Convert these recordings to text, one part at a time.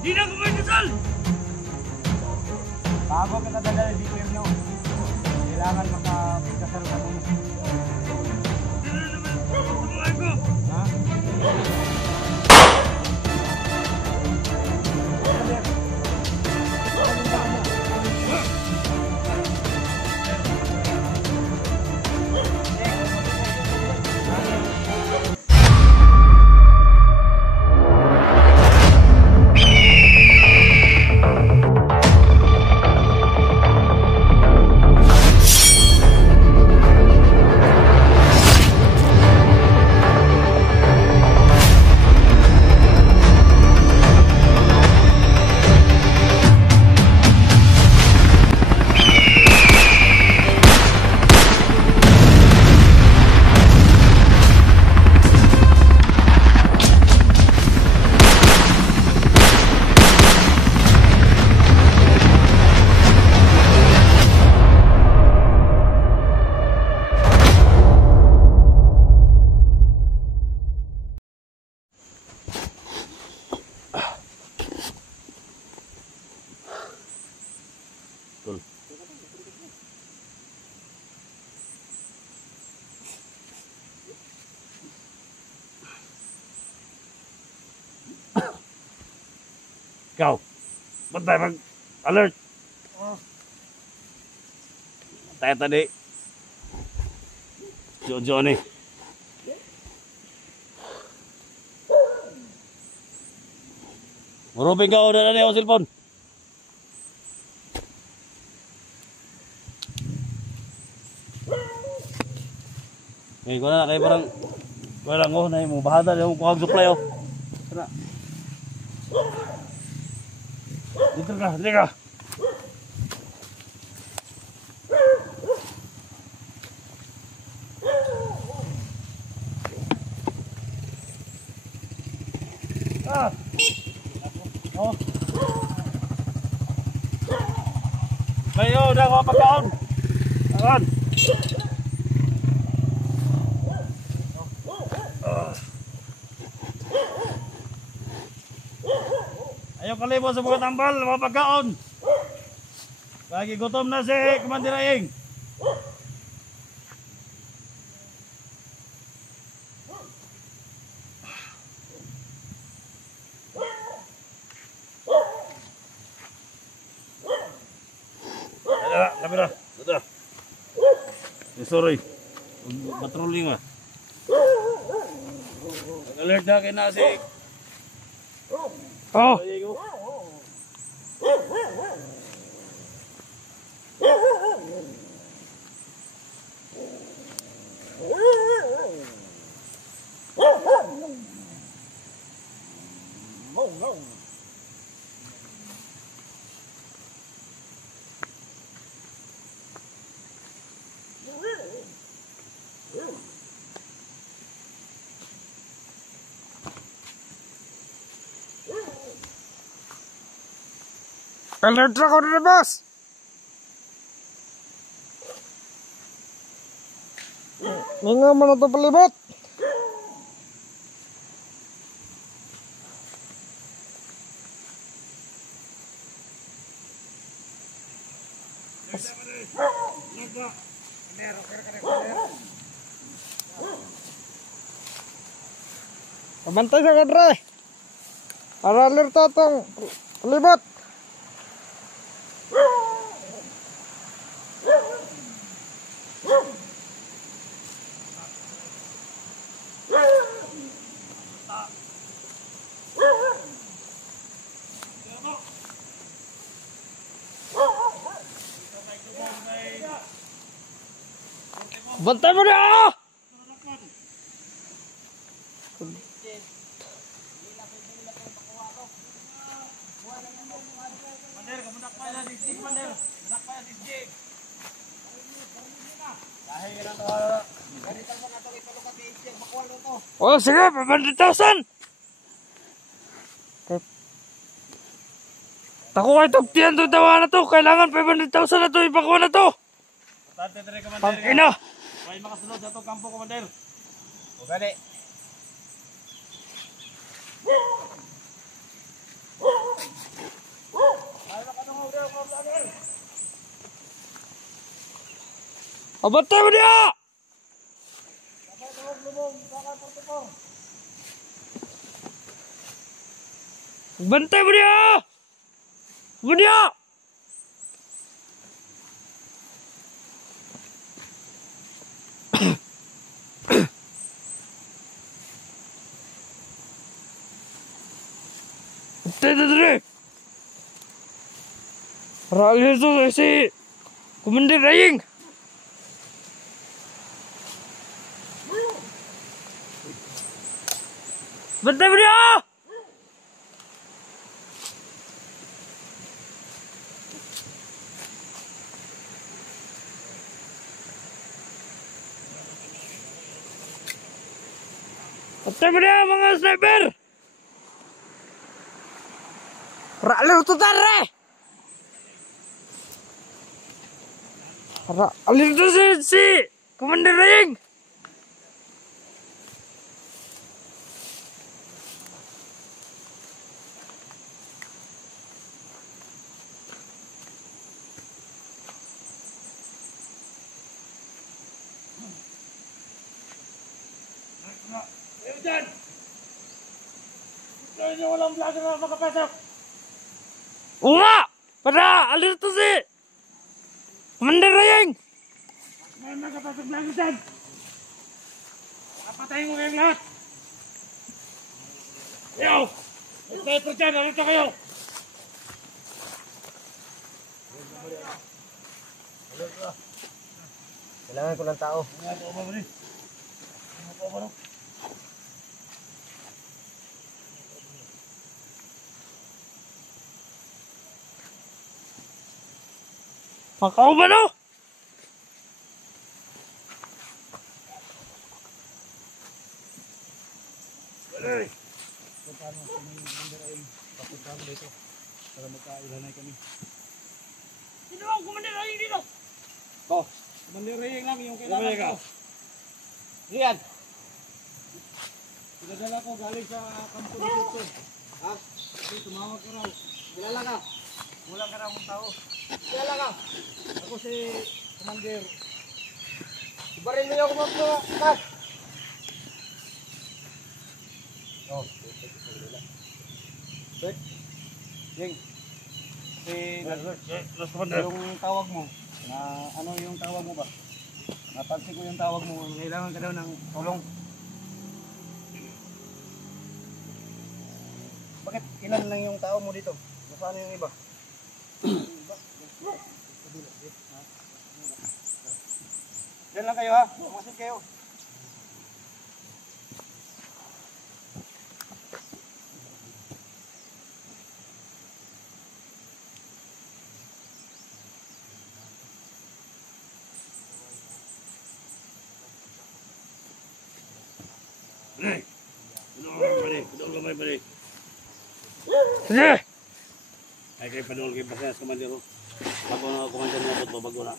Di na kumain na sal! Bago kita dadala di Pirno, kailangan makapagkasal ka muna. Di na naman kumain ko! Ha? Ikaw, ba't tayo mag-alert? Tayo tadi. Jojo nih. Marupin ka udah na yung cellphone. Eh, ko na kayo parang walang oh na yung bahada yung kuhag supply oh. Tara. Dito ka, dito ka. Ah. Oh. Kayo udah ko pagkaon. Ayan. Ayaw kalibo sa mga tambal, mga pagkaon. Lagi gutom na si Commander Aing. Ayan, kamera. Ito. Sorry. Patrolling ah. Alert na kayo na si... Oh! Alert ako na boss! Ninga mo na ito palibot! Pabantay sa kadre! Para alerta itong palibot! Bantay mo na! Mander, kamunak pa yan, disjig, Mander. Kamunak pa yan, disjig. Oh, sige, 500,000. Tako kayo tugtian to tawa na to. Kailangan 500,000 na to. Ipakuha na to. Tante dire Commander. Pang-ina. May makasunod sa itong kampo Commander. O gani. Abantay mo niya! Bantay mo niya! Mo niya! Bantay na dire! Rally ito si Commander Raying! Bantay mo niya! Bantay mo niya mga sniper! Rally ito tare! Rally ito si Commander Raying! Ayo dyan! Gusto nyo walang vlogger na makapasok? Oo nga! Para alis ito si Commander Raying! May makapasok vlogger dyan! Papatayin ko kayong lahat! Yo! Sniper dyan! Narito kayo! Kailangan ko ng tao. Ano po ba rin? Ano po ba rin? Makao ba no? Balik! Paano kung may bandera ay papunta mo dito para magkailanay kami. Sino ang Commander Raying dito? Oh, Commander Raying lang yung kailangan ko. Riyan. Pinadala ko galing sa kampo ni Tuto. Ha? Kasi tumawag ka raw. Kilala ka. Kulang ka raw ng tao. Kilala ka. Ako si Commander. Ibarin mo yung kumaplo. Kat. Oh. Bek. Jeng. Los Commander. Yung tawag mo. Na ano yung tawag mo ba? Napansin ko yung tawag mo. Kailangan ka daw ng tulong. Bakit ilan lang yung tao mo dito? Nasaan yung iba? Diyan lang kayo ha. Pumasok kayo. Balik! Padol ka balik! Sige! Ay kay padol kay Pasayas Commander. Bago na Commander na ito, bago na.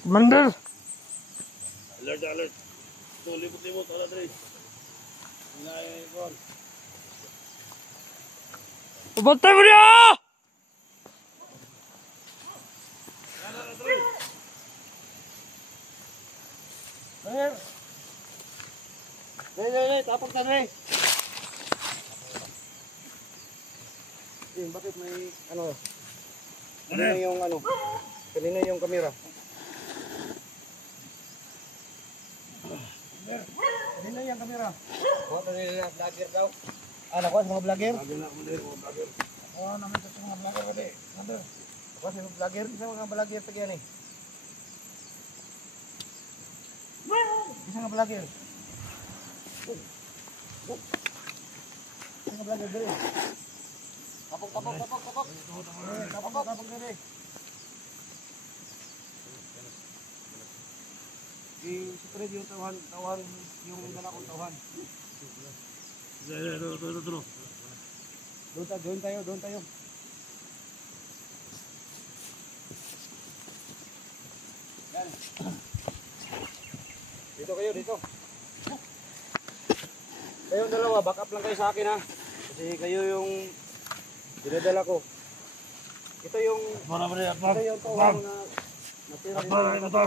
Commander! Alert, alert! Ito, libot-libot, alert rin. Hinay, Ron. Bantay mo niya! Dahil. Dahil, tapos na rin. Bakit may ano? Ano yung ano? Kanina yung kamera. Kanina yung kamera. Kuha ka nila na vlogger daw. Ah, nakuha sa mga vlogger? Bago na, Commander, mga vlogger. Oo, naman sa mga vlogger pati. Nakuha sa mga vlogger? Isa mga vlogger pag yan eh. Isa nga vlogger. Isa nga vlogger dali. Kapok. Kapok dali. I-spread yung tawan yung dala kong tawan. Tulo. Doon tayo. Yan. Dito kayo, dito. Kayong dalawa, back up lang kayo sa akin ha. Kasi kayo yung dinadala ko. Ito yung tawag na natira dito.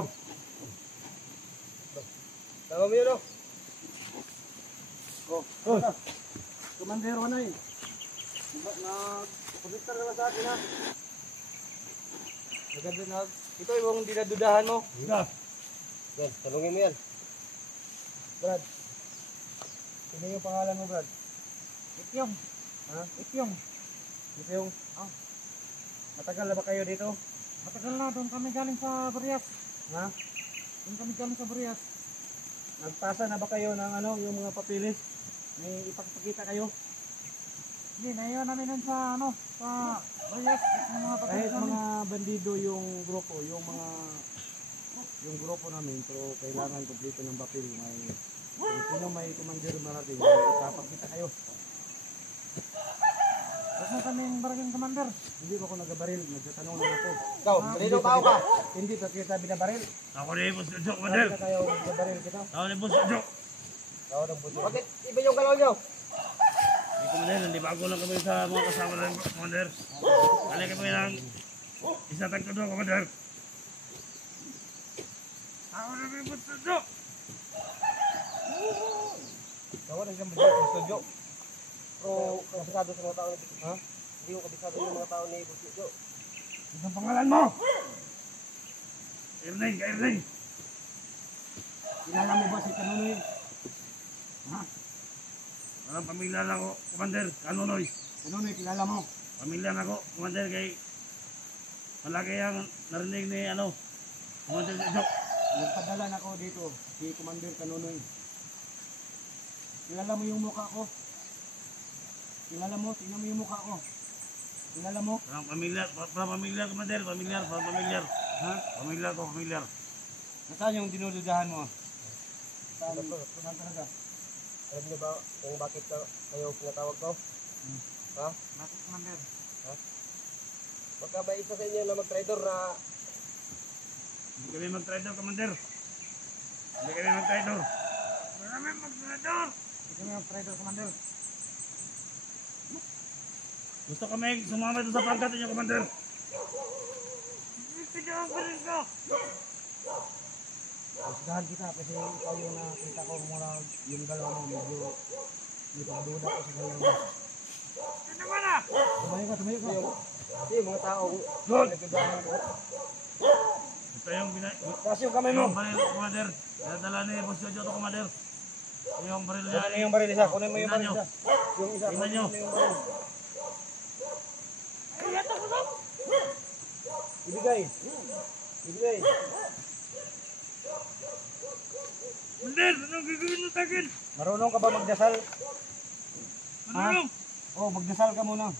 Tawa mo yun o. Commander Wanay. Nag-positor ka na sa akin ha. Ito yung dinadudahan mo. Yan, tanungin mo yan. Brad. Sino yung pangalan mo, Brad? Ityong. Ha? Ityong. Oh. Matagal na ba kayo dito? Matagal na, doon kami galing sa Burias. Ha? Doon kami galing sa Burias. Nagpasa na ba kayo ng yung mga papilis? May ipagpakita kayo? Hindi, naiwan namin doon sa sa Burias. Yung mga Kahit namin. mga bandido yung grupo, yung grupo namin, pero kailangan kumpleto ng papel. Kung sino may commander marating, ipapakita kayo. Huwag mo kaming barangay commander. Hindi ba ako nagabaril? Nagtatanong lang ako. Ikaw, kanino tao ka? Hindi pa kita binabaril. Ako ni Boss Jojo, Commander. Bakit kayo nagbabaril kita? Ako ni Boss Jojo. Ako ng buto. Bakit iba yung galaw nyo? Hindi Commander, hindi bago lang kami sa mga kasama ng Commander. Kali kami ng isa tagtado, Commander. Ako ni Boss Jojo. Ako nang budget sa studio. Pero kabisado sa mga tao ni Busyo. Ha? Hindi ko kabisado yung mga tao ni Busyo. Anong pangalan mo? Erling. Kilala mo ba si Kanunoy? Ha? Parang pamilya lang ako, Commander. Kanunoy. Kanunoy, kilala mo? Pamilya na ako, Commander, kay malaki ang narinig ni Commander Jojo. Nagpadala na ako dito, si Commander Kanunoy. Kilala mo yung mukha ko? Kilala mo? Tingnan mo yung mukha ko. Kilala mo? Parang pamilya, Commander. Pamilyar. Ha? Pamilyar. Nasaan yung dinududahan mo? Saan talaga? Alam niyo ba kung bakit kayo pinatawag ko? Ha? Bakit commander? Baka ba isa sa inyo na mag-trader na Hindi kami mag-trader, Commander. Hindi kami mag-trader. Hindi kami mag-trader commander. Gusto kami sumama doon sa pangkat niyo, Commander. Pinagawang pa rin ko. Husgahan kita kasi ikaw yung nakita ko mula yung dalawa mo medyo pagduda ko sa galaw mo. Ano ba na? Tumayo ka. hindi yung mga tao Good. nagdudahan ko? Ito yung Taas yung kamay mo. yung baril, Commander. Dala ni Boss Jojo to, Commander. Ito yung baril niya. Kunin yung baril isa. Kunin mo yung Tingnan baril nyo. isa. Yung isa. Tingnan nyo. Kunin mo yung baril. Ibigay. Commander, anong gagawin mo sa akin? Marunong ka ba magdasal? Ano? Oh, magdasal ka muna.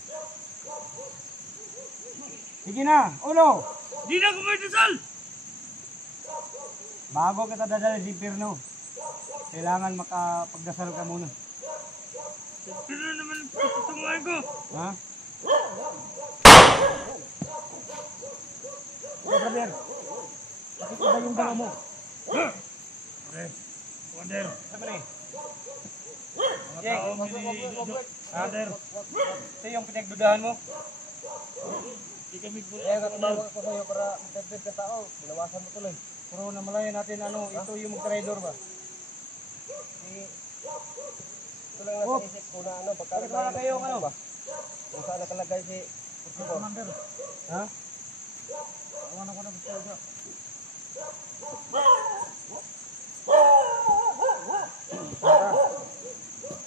Sige na. Uno. Di na ako may dasal! Bago kita dadalhin sa impyerno, kailangan makapagdasal ka muna. Pero naman patutunguhan ko. Ha? Okay, brother. Bakit iba yung dalawa mo? Commander, Sabi na eh. mga tao ni Jojo. Commander, Ito yung pinagdudahan mo. di kami po. Kaya natawag ko sa'yo para mag-trader ka tao. Binawasan mo tuloy. Pero namalayan natin ito yung mag-trader ba? Ito lang nasa isip ko na baka Bakit wala kayong ba? Kung saan nakalagay si Busyo. Commander, Ha? awan ako na gusto.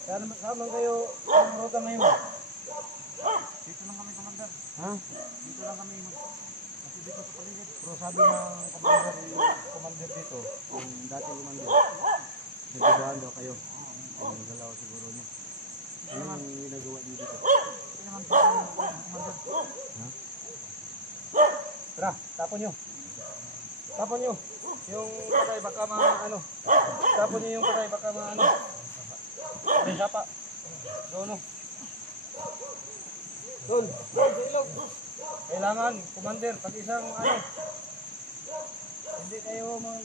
Saan man kayo ang ruta ngayon? Dito lang kami commander. Ha? Dito lang kami mag-trader. dito sa paligid. Pero sabi ng commander dito, yung dating commander, nagduduhan daw kayo. Ang galaw siguro niya. Ano ang ginagawa niyo dito? Hindi naman po kayo commander. Ha? Tara, tapon nyo. Tapon nyo. Yung patay baka ano. Tapon nyo yung patay baka ano. May sapa. Doon no. Doon. Doon sa ilog. Kailangan, commander, pag isang ano. Hindi kayo mag...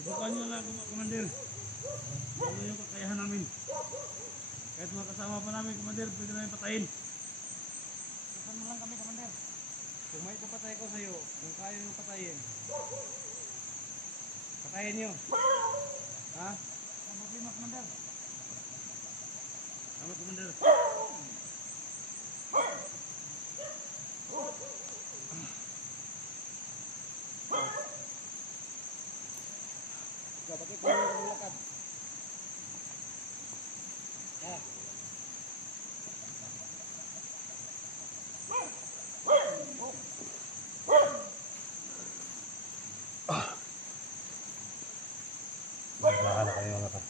Subukan nyo lang, Commander. Ano yung kakayahan namin. Kahit mga kasama pa namin, Commander, pwede namin patayin. Susan mo lang kami commander. Kung may papatay ko sa'yo, kung kaya nyo patayin, patayin nyo. Ha? Ang problema commander. Tama, Commander. Bakit kayo yung lakad? Maglakan na kayo mga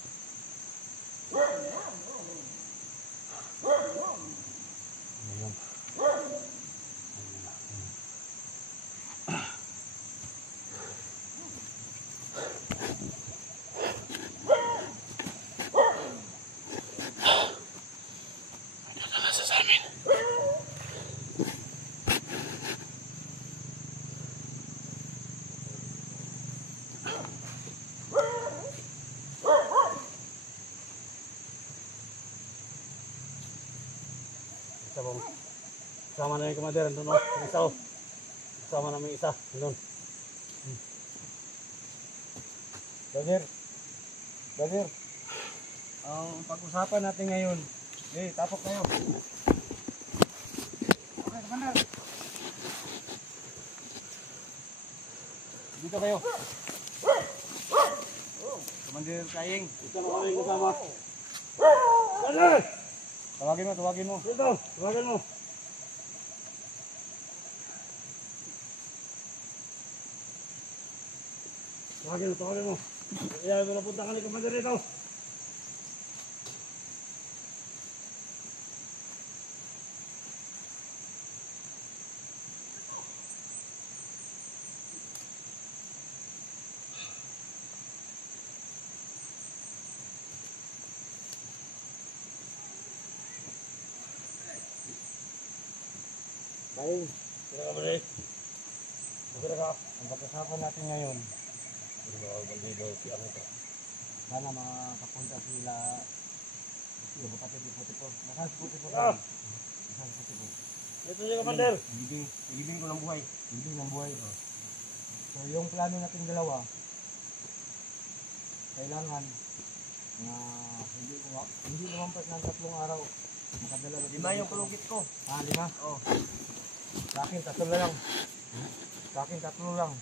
Ayun. Kasama namin, Commander. Andun, no? Yung isa, oh. Kasama namin isa. Andun. Brother, brother, ang pag-usapan natin ngayon, tapok kayo. Okay commander. Dito kayo. Commander Kaing, Ito na kami kasama. Commander! tawagin mo. Dito! Tawagan mo! Tawagin mo. Kaya ito napunta ka ni Commander dito. Kaing, Kaya ka ba rin? Magkira ka. ang pag-usapan natin ngayon, sana makapunta sila yung kapatid ni Putipor. Nasaan si Putipor? Ah. Nasaan si Putipor? Ito si Commander. Ibig ko ng buhay. Ibig ng buhay. So yung plano natin dalawa, kailangan na hindi lumampas ng 3 araw. Makadala na 5 yung kulugit ko. 5? Oo. Sa akin 3 lang. Sa akin 3 lang.